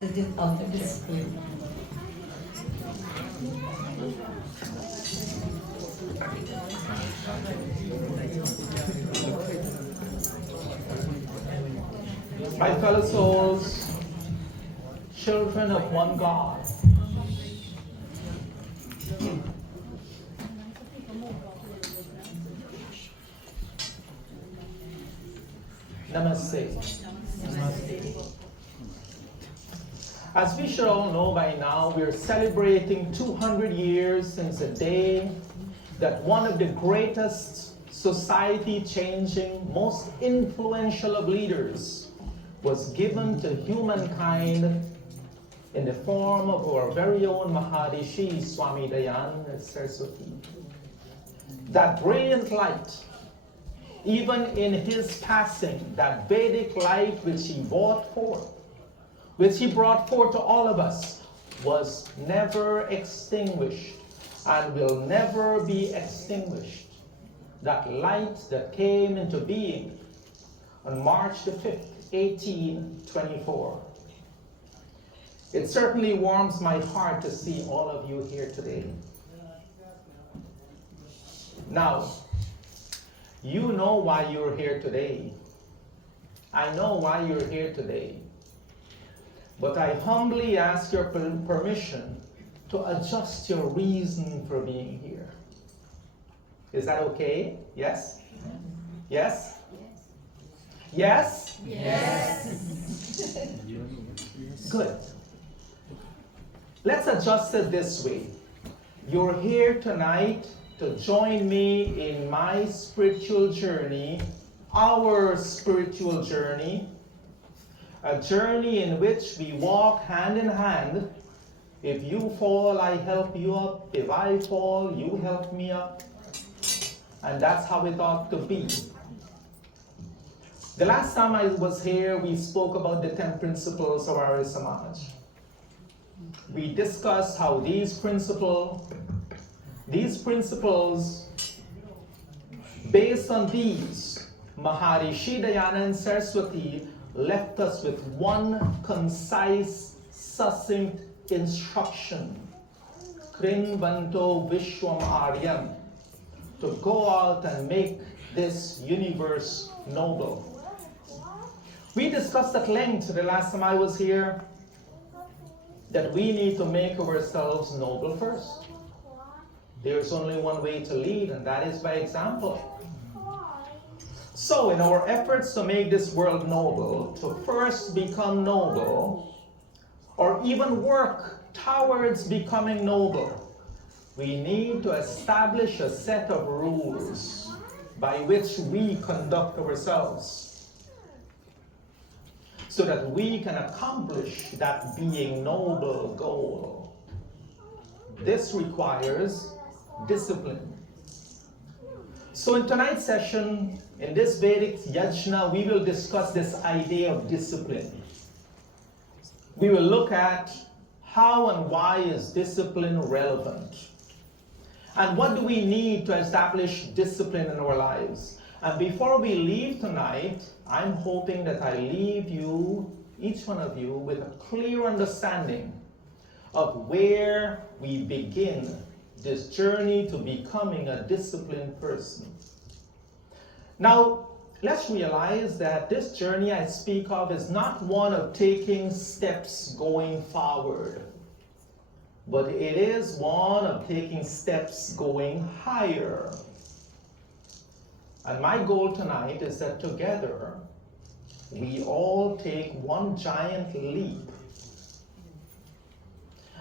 of the display. My fellow souls, children of one God, Namaste. As we should all know by now, we are celebrating 200 years since the day that one of the greatest society-changing, most influential of leaders was given to humankind in the form of our very own Maharishi Swami Dayananda Saraswati. That brilliant light, even in his passing, that Vedic light which he brought forth to all of us, was never extinguished and will never be extinguished. That light that came into being on March the 5th, 1824. It certainly warms my heart to see all of you here today. Now, you know why you're here today. I know why you're here today. But I humbly ask your permission to adjust your reason for being here. Is that okay? Yes? Yes? Yes? Yes. Good. Let's adjust it this way. You're here tonight to join me in my spiritual journey, our spiritual journey, a journey in which we walk hand in hand. If you fall, I help you up. If I fall, you help me up. And that's how it ought to be. The last time I was here, we spoke about the 10 principles of Arya Samaj. We discussed how these principles, based on these, Maharishi Dayananda Saraswati left us with one concise, succinct instruction. Krinvanto Vishwam Aryam, to go out and make this universe noble. We discussed at length the last time I was here that we need to make ourselves noble first. There's only one way to lead, and that is by example. So in our efforts to make this world noble, to first become noble, or even work towards becoming noble, we need to establish a set of rules by which we conduct ourselves so that we can accomplish that being noble goal. This requires discipline. So in tonight's session, in this Vedic Yajna, we will discuss this idea of discipline. We will look at how and why is discipline relevant? And what do we need to establish discipline in our lives? And before we leave tonight, I'm hoping that I leave you, each one of you, with a clear understanding of where we begin this journey to becoming a disciplined person. Now, let's realize that this journey I speak of is not one of taking steps going forward, but it is one of taking steps going higher. And my goal tonight is that together, we all take one giant leap.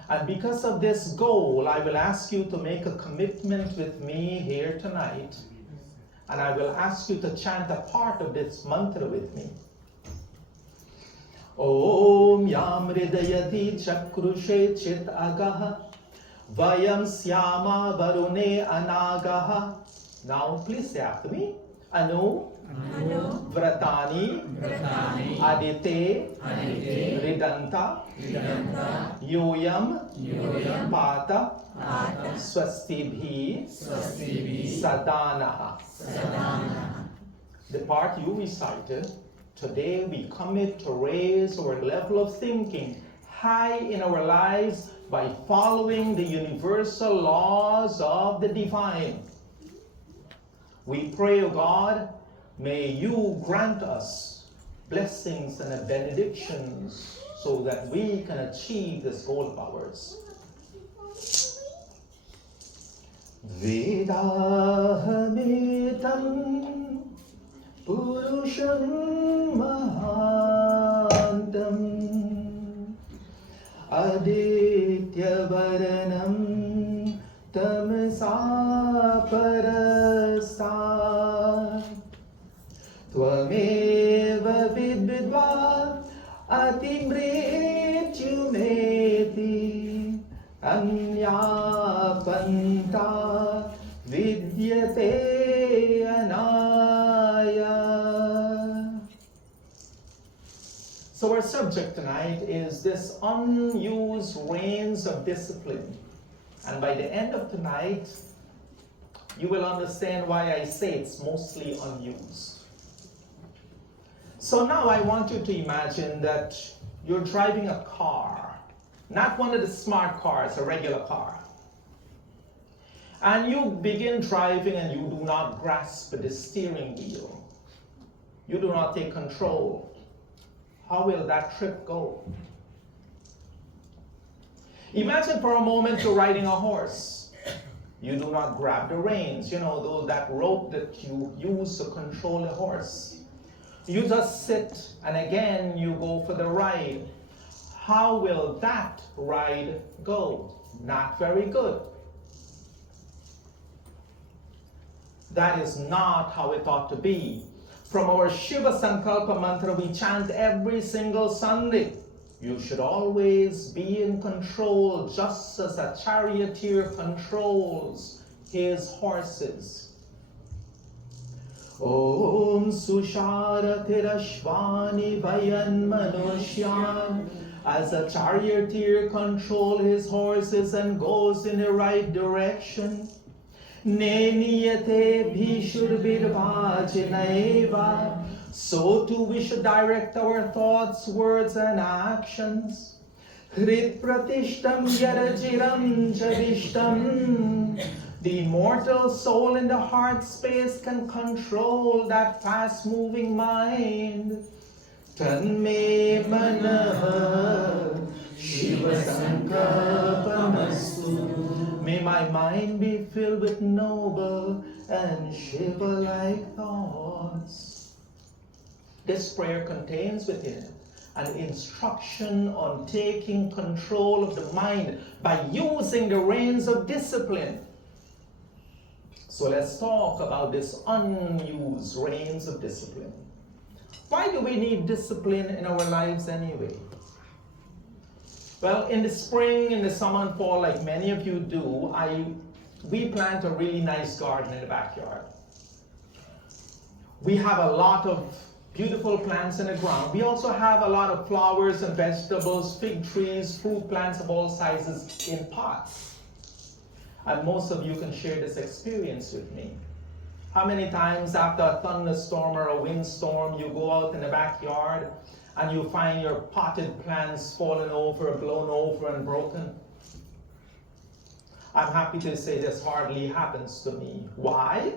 And because of this goal, I will ask you to make a commitment with me here tonight. And I will ask you to chant a part of this mantra with me. Om Yam Hridayati Chakrushe Chit Agaha Vayam Syama Varune Anagaha. Now please say after me. Anu Vratani Adite Ridanta Yoyam Pata Swastibhi Sadanaha. The part you recited, today we commit to raise our level of thinking high in our lives by following the universal laws of the divine. We pray, O God, may you grant us blessings and benedictions so that we can achieve this goal of ours. Vedahamitam Purusham Mahantam Aditya Varanam Tamasa Parasat Tvameva Vidvidva Atimrityumeti Anya Panta Vidyate Anaya. So our subject tonight is this unused reins of discipline. And by the end of tonight, you will understand why I say it's mostly unused. So now I want you to imagine that you're driving a car, not one of the smart cars, a regular car. And you begin driving and you do not grasp the steering wheel. You do not take control. How will that trip go? Imagine for a moment you're riding a horse. You do not grab the reins, that rope that you use to control the horse. You just sit and again you go for the ride. How will that ride go? Not very good. That is not how it ought to be. From our Shiva Sankalpa mantra we chant every single Sunday. You should always be in control, just as a charioteer controls his horses. Om Susharatirashvani Vayan Manushyan. As a charioteer controls his horses and goes in the right direction. Neniyate bhishurvidvajinaeva. So too we should direct our thoughts, words, and actions. Hrit pratishtam yarajiram javishtam. The immortal soul in the heart space can control that fast-moving mind. Tanme manah Shiva Sankalpamastu. May my mind be filled with noble and Shiva-like thoughts. This prayer contains within it an instruction on taking control of the mind by using the reins of discipline. So let's talk about this unused reins of discipline. Why do we need discipline in our lives anyway? Well, in the spring, in the summer and fall, like many of you do, we plant a really nice garden in the backyard. We have a lot of beautiful plants in the ground. We also have a lot of flowers and vegetables, fig trees, fruit plants of all sizes in pots. And most of you can share this experience with me. How many times after a thunderstorm or a windstorm, you go out in the backyard and you find your potted plants fallen over, blown over, and broken? I'm happy to say this hardly happens to me. Why?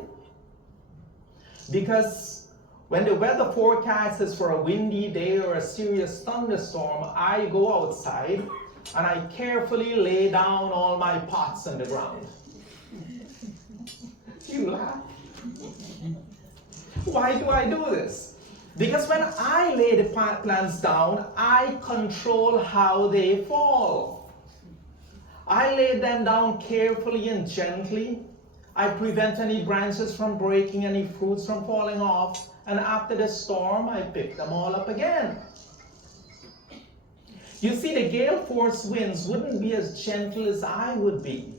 Because when the weather forecast is for a windy day or a serious thunderstorm, I go outside and I carefully lay down all my pots on the ground. You laugh. Why do I do this? Because when I lay the plants down, I control how they fall. I lay them down carefully and gently. I prevent any branches from breaking, any fruits from falling off, and after the storm, I pick them all up again. You see, the gale force winds wouldn't be as gentle as I would be.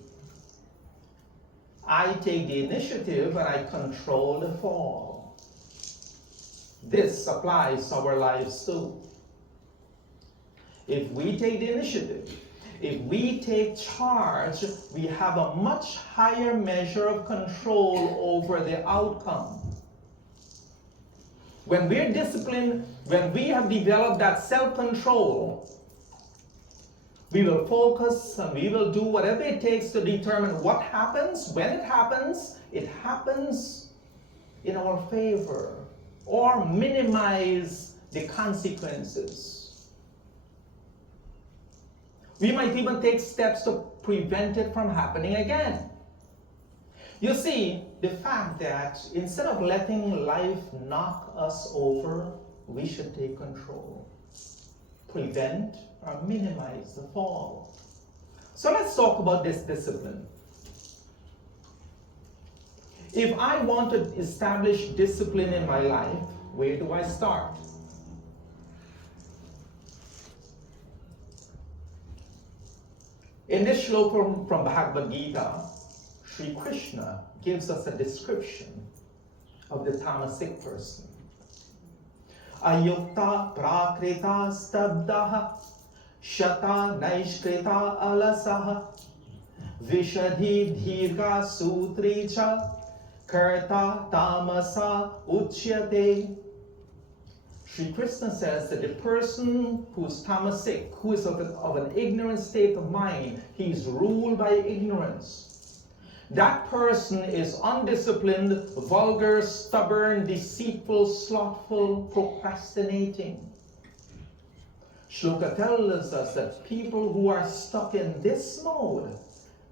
I take the initiative and I control the fall. This applies to our lives too. If we take the initiative, if we take charge, we have a much higher measure of control over the outcome. When we're disciplined, when we have developed that self-control, We will focus and we will do whatever it takes to determine what happens. When it happens in our favor, or minimize the consequences. We might even take steps to prevent it from happening again. You see, the fact that instead of letting life knock us over, we should take control. Prevent or minimize the fall. So let's talk about this discipline. If I want to establish discipline in my life, where do I start? In this shloka from Bhagavad Gita, Sri Krishna gives us a description of the tamasic person. Ayukta prakrita stabdaha shata naishkrita alasaha vishadhi dhirga sutricha karta tamasa uchyate. Sri Krishna says that the person who's tamasic, who is of an ignorant state of mind, he's ruled by ignorance. That person is undisciplined, vulgar, stubborn, deceitful, slothful, procrastinating. Shloka tells us that people who are stuck in this mode,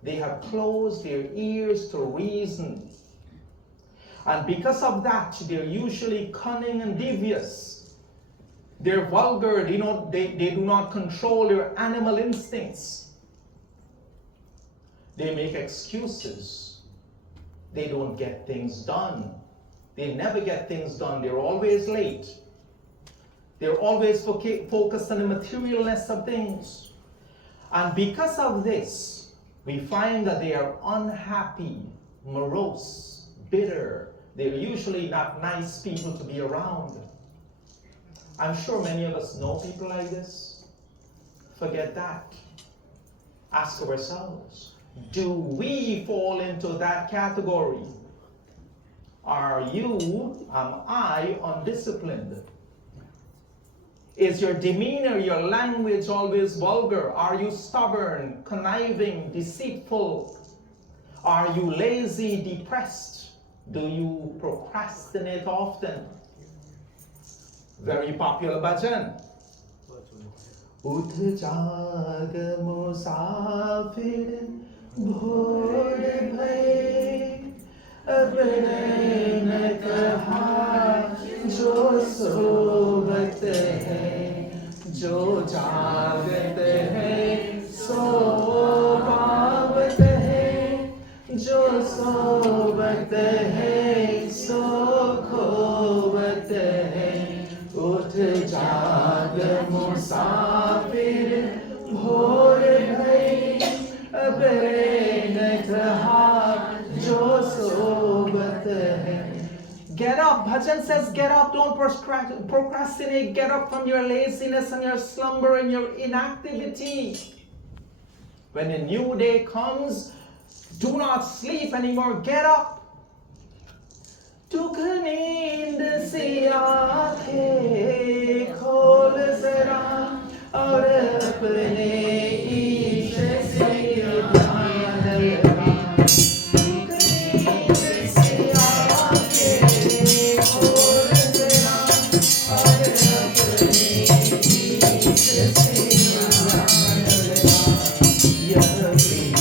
they have closed their ears to reason. And because of that, they're usually cunning and devious. They're vulgar, they do not control their animal instincts. They make excuses. They don't get things done. They never get things done. They're always late. They're always focused on the materialness of things. And because of this, we find that they are unhappy, morose, bitter. They're usually not nice people to be around. I'm sure many of us know people like this. Forget that. Ask ourselves, do we fall into that category? Am I undisciplined? Is your demeanor, your language always vulgar? Are you stubborn, conniving, deceitful? Are you lazy, depressed? Do you procrastinate often? Very popular bhajan. उठ जाग मुसाफिर भोर भई अब न कहा जो सोवत है जो जागत है सो पावत है जो सोवत है सो खोवत है उठ जाग मुसाफिर भोर भई अब न कहा जो सोवत है. Get up. Bhajan says get up. Don't procrastinate. Get up from your laziness and your slumber and your inactivity. When a new day comes, do not sleep anymore. Get up. दुख नींद सी आंखें खोल जरा और अपने ईश से ध्यान लगा. दुख नींद सी आंखें खोल जरा और अपने ईश से ध्यान लगा. यह प्रीत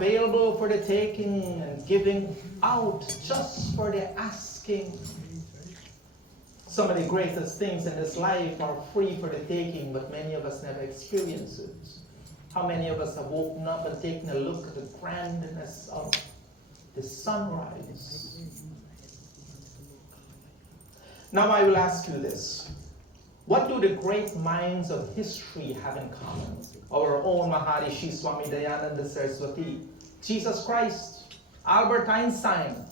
available for the taking and giving out just for the asking. Some of the greatest things in this life are free for the taking, but many of us never experience it. How many of us have woken up and taken a look at the grandness of the sunrise? Now I will ask you this. What do the great minds of history have in common? Our own Maharishi Swami Dayananda Saraswati, Jesus Christ, Albert Einstein,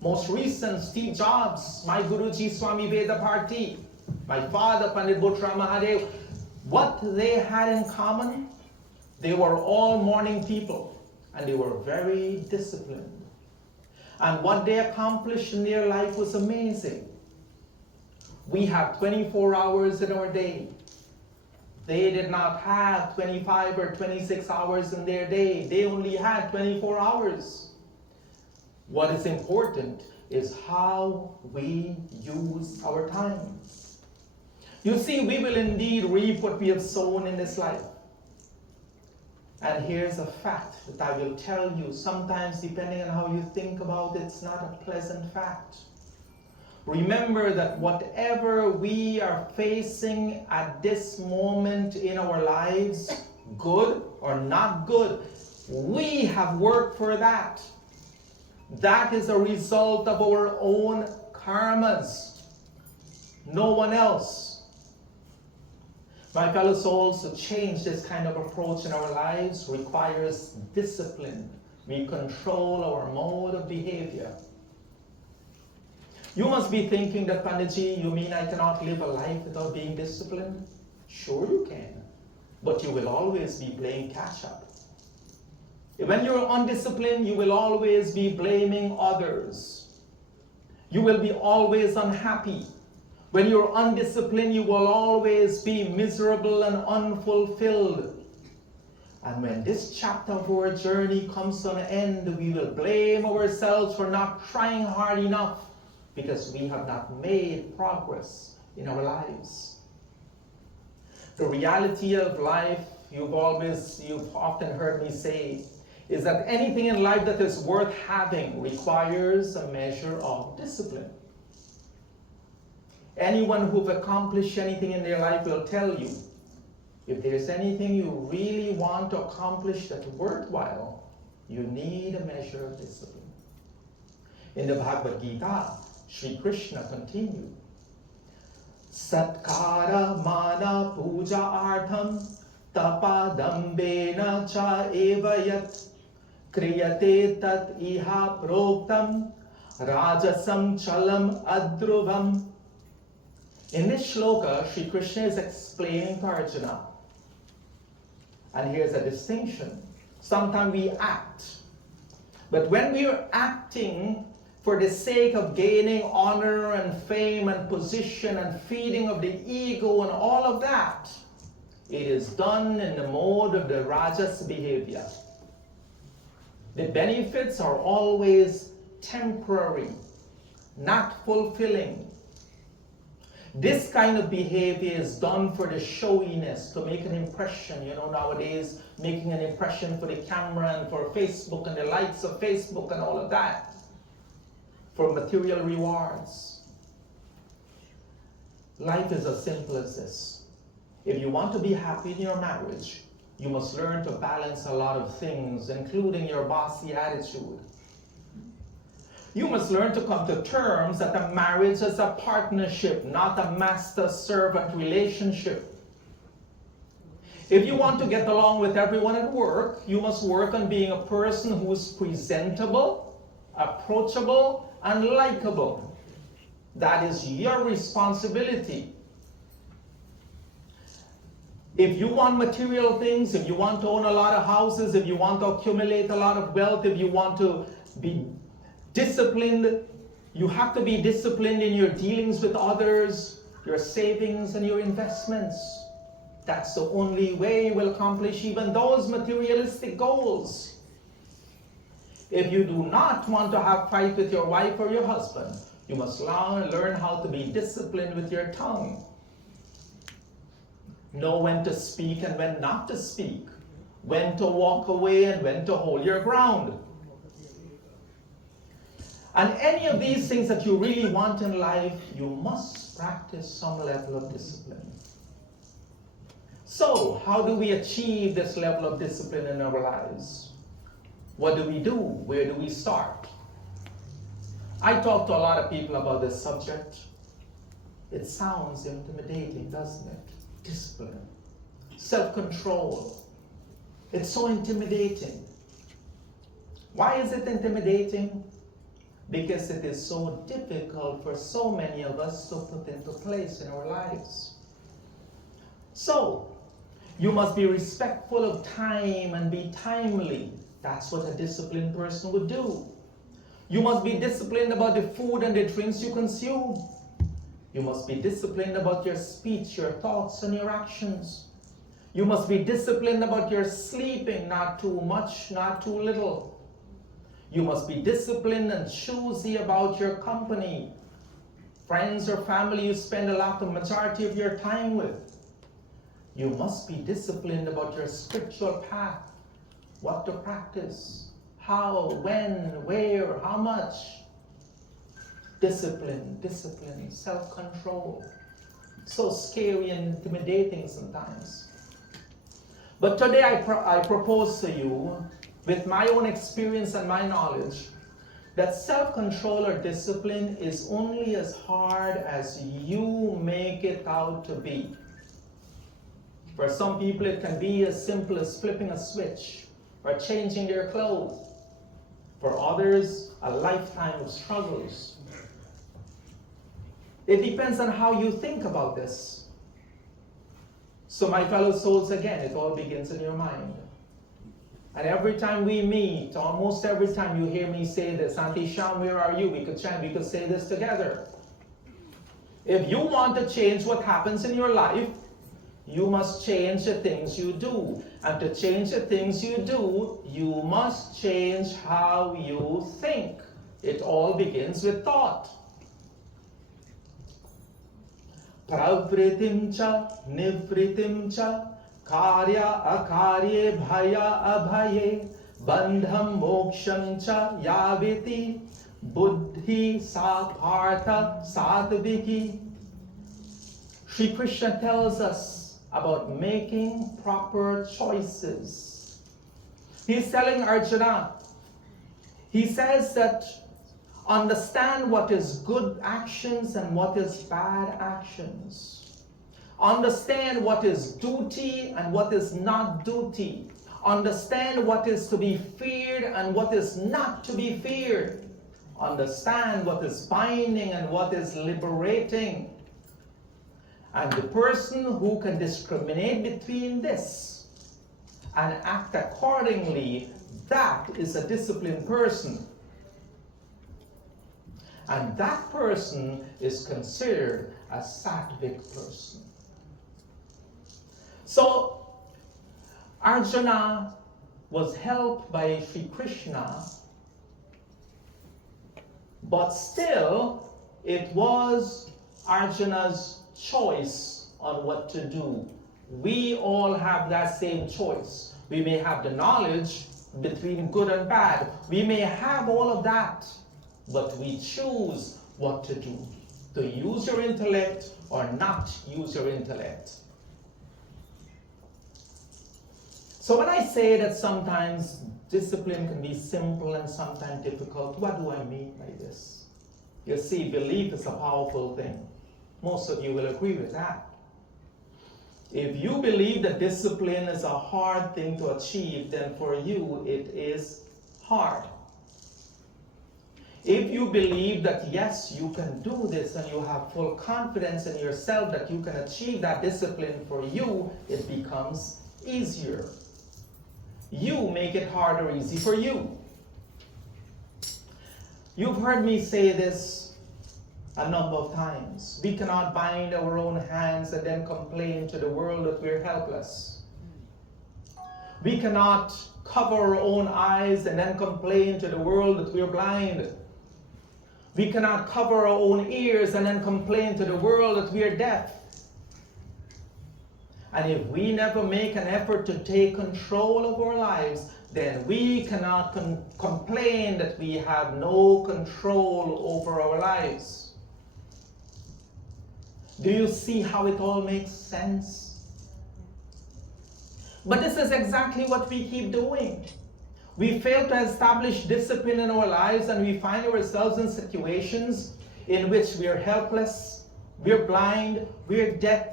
most recent Steve Jobs, my Guruji Swami Vedabharti, my father Pandit Bhutra Mahadev. What they had in common? They were all morning people, and they were very disciplined. And what they accomplished in their life was amazing. We have 24 hours in our day. They did not have 25 or 26 hours in their day. They only had 24 hours. What is important is how we use our time. You see, we will indeed reap what we have sown in this life. And here's a fact that I will tell you, sometimes depending on how you think about it, it's not a pleasant fact. Remember that whatever we are facing at this moment in our lives, good or not good, we have worked for that. That is a result of our own karmas. No one else. My fellow souls, to change this kind of approach in our lives requires discipline. We control our mode of behavior. You must be thinking that, Panditji, you mean I cannot live a life without being disciplined? Sure you can, but you will always be playing catch up. When you're undisciplined, you will always be blaming others. You will be always unhappy. When you're undisciplined, you will always be miserable and unfulfilled. And when this chapter of our journey comes to an end, we will blame ourselves for not trying hard enough because we have not made progress in our lives. The reality of life, you've often heard me say, is that anything in life that is worth having requires a measure of discipline. Anyone who've accomplished anything in their life will tell you, if there's anything you really want to accomplish that's worthwhile, you need a measure of discipline. In the Bhagavad Gita, Sri Krishna continued, Satkara mana puja artham tapadambena cha evayat kriyate tat iha proktam rajasam chalam adruvam. In this shloka, Sri Krishna is explaining to Arjuna. And here's a distinction. Sometimes we act. But when we are acting for the sake of gaining honor and fame and position and feeding of the ego and all of that, it is done in the mode of the rajas behavior. The benefits are always temporary, not fulfilling. This kind of behavior is done for the showiness, to make an impression. You know, nowadays, making an impression for the camera and for Facebook and the likes of Facebook and all of that. For material rewards. Life is as simple as this. If you want to be happy in your marriage, you must learn to balance a lot of things, including your bossy attitude. You must learn to come to terms that a marriage is a partnership, not a master-servant relationship. If you want to get along with everyone at work, you must work on being a person who is presentable, approachable, and likable. That is your responsibility. If you want material things, if you want to own a lot of houses, if you want to accumulate a lot of wealth, if you want to be disciplined, you have to be disciplined in your dealings with others, your savings and your investments. That's the only way you will accomplish even those materialistic goals. If you do not want to have fight with your wife or your husband, you must learn how to be disciplined with your tongue. Know when to speak and when not to speak. When to walk away and when to hold your ground. And any of these things that you really want in life, you must practice some level of discipline. So, how do we achieve this level of discipline in our lives? What do we do? Where do we start? I talk to a lot of people about this subject. It sounds intimidating, doesn't it? Discipline, self-control. It's so intimidating. Why is it intimidating? Because it is so difficult for so many of us to put into place in our lives. So, you must be respectful of time and be timely. That's what a disciplined person would do. You must be disciplined about the food and the drinks you consume. You must be disciplined about your speech, your thoughts, and your actions. You must be disciplined about your sleeping, not too much, not too little. You must be disciplined and choosy about your company. Friends or family you spend the majority of your time with. You must be disciplined about your spiritual path. What to practice, how, when, where, how much. Discipline, discipline, self-control. So scary and intimidating sometimes. But today I propose to you, with my own experience and my knowledge, that self-control or discipline is only as hard as you make it out to be. For some people it can be as simple as flipping a switch or changing their clothes. For others, a lifetime of struggles. It depends on how you think about this. So my fellow souls, again, it all begins in your mind. And every time we meet, almost every time you hear me say this, Auntie Sham, where are you? We could chant, we could say this together. If you want to change what happens in your life, you must change the things you do. And to change the things you do, you must change how you think. It all begins with thought. Pravritim cha, nivritim cha, karya akarye bhaya abhaye, bandham moksham cha yaviti, buddhi satpartha satviki. Sri Krishna tells us about making proper choices. He's telling Arjuna, he says that understand what is good actions and what is bad actions. Understand what is duty and what is not duty. Understand what is to be feared and what is not to be feared. Understand what is binding and what is liberating. And the person who can discriminate between this and act accordingly, that is a disciplined person. And that person is considered a sattvic person. So, Arjuna was helped by Sri Krishna, but still, it was Arjuna's choice on what to do. We all have that same choice. We may have the knowledge between good and bad. We may have all of that, but we choose what to do. To use your intellect or not use your intellect. So when I say that sometimes discipline can be simple and sometimes difficult, what do I mean by this? You see, belief is a powerful thing. Most of you will agree with that. If you believe that discipline is a hard thing to achieve, then for you it is hard. If you believe that yes, you can do this and you have full confidence in yourself that you can achieve that discipline, for you, it becomes easier. You make it hard or easy for you. You've heard me say this a number of times. We cannot bind our own hands and then complain to the world that we're helpless. We cannot cover our own eyes and then complain to the world that we're blind. We cannot cover our own ears and then complain to the world that we are deaf. And if we never make an effort to take control of our lives, then we cannot complain that we have no control over our lives. Do you see how it all makes sense? But this is exactly what we keep doing. We fail to establish discipline in our lives, and we find ourselves in situations in which we are helpless, we're blind, we're deaf,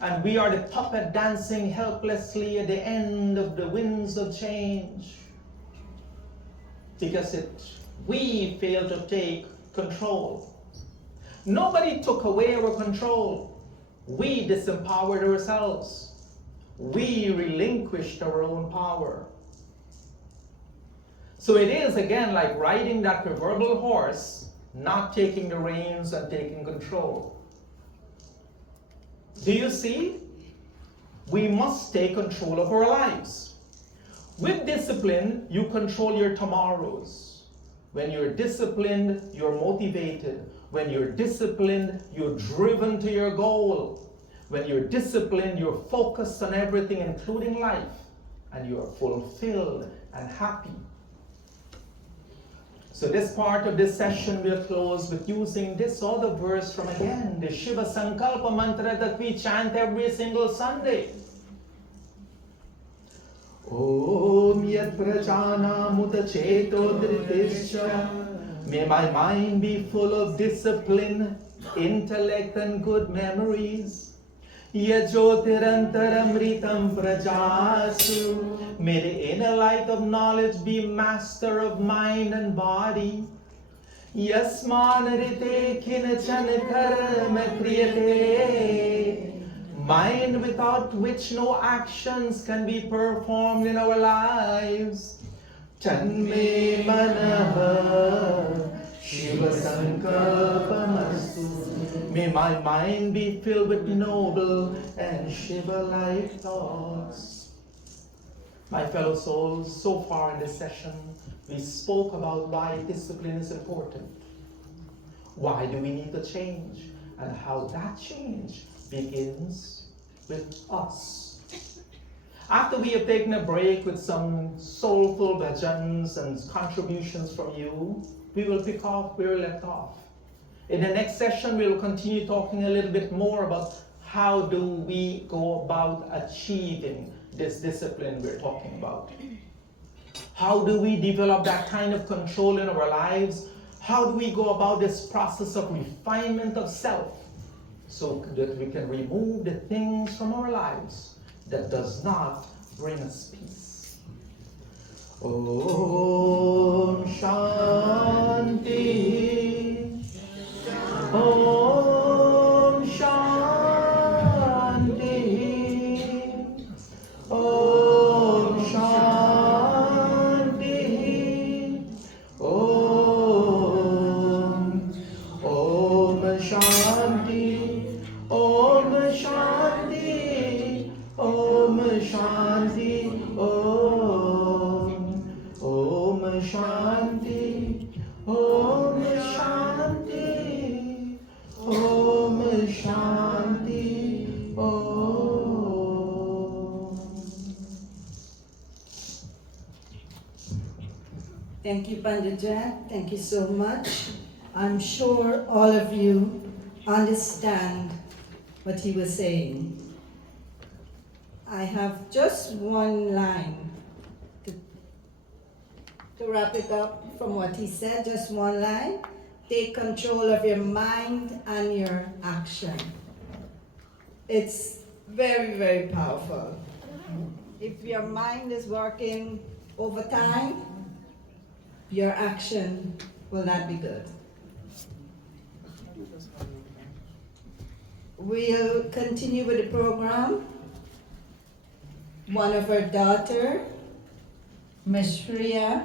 and we are the puppet dancing helplessly at the end of the winds of change. Because we fail to take control. Nobody took away our control. We disempowered ourselves. We relinquished our own power. So it is again like riding that proverbial horse, not taking the reins and taking control. Do you see? We must take control of our lives. With discipline, you control your tomorrows. When you're disciplined, you're motivated. When you're disciplined, you're driven to your goal. When you're disciplined, you're focused on everything, including life, and you're fulfilled and happy. So this part of this session will close with using this other verse from again, the Shiva Sankalpa mantra that we chant every single Sunday. Om Yat Prajana Mutacheto Dhritisha. May my mind be full of discipline, intellect, and good memories. Yajotirantaramritam prajasu. May the inner light of knowledge be master of mind and body. Yasmanarite kinachan karma kriyate. Mind without which no actions can be performed in our lives. Chanme manaha Shiva Sankalpamastu. May my mind be filled with noble and Shiva-like thoughts. My fellow souls, so far in this session, we spoke about why discipline is important. Why do we need to change? And how that change begins with us. After we have taken a break with some soulful bhajans and contributions from you, we will pick off where we left off. In the next session, we will continue talking a little bit more about how do we go about achieving this discipline we're talking about. How do we develop that kind of control in our lives? How do we go about this process of refinement of self so that we can remove the things from our lives that does not bring us peace? Om Shanti. Om Shanti. Om Shanti. Om Shanti. Om Shanti. Om Shanti. Om Shanti. Om Shanti. Om Shanti. Om. Thank you, Pandit Jack. Thank you so much. I'm sure all of you understand what he was saying. I have just one line to wrap it up from what he said, just one line. Take control of your mind and your action. It's very, very powerful. If your mind is working overtime, your action will not be good. We'll continue with the program. One of our daughter, Miss Shreya,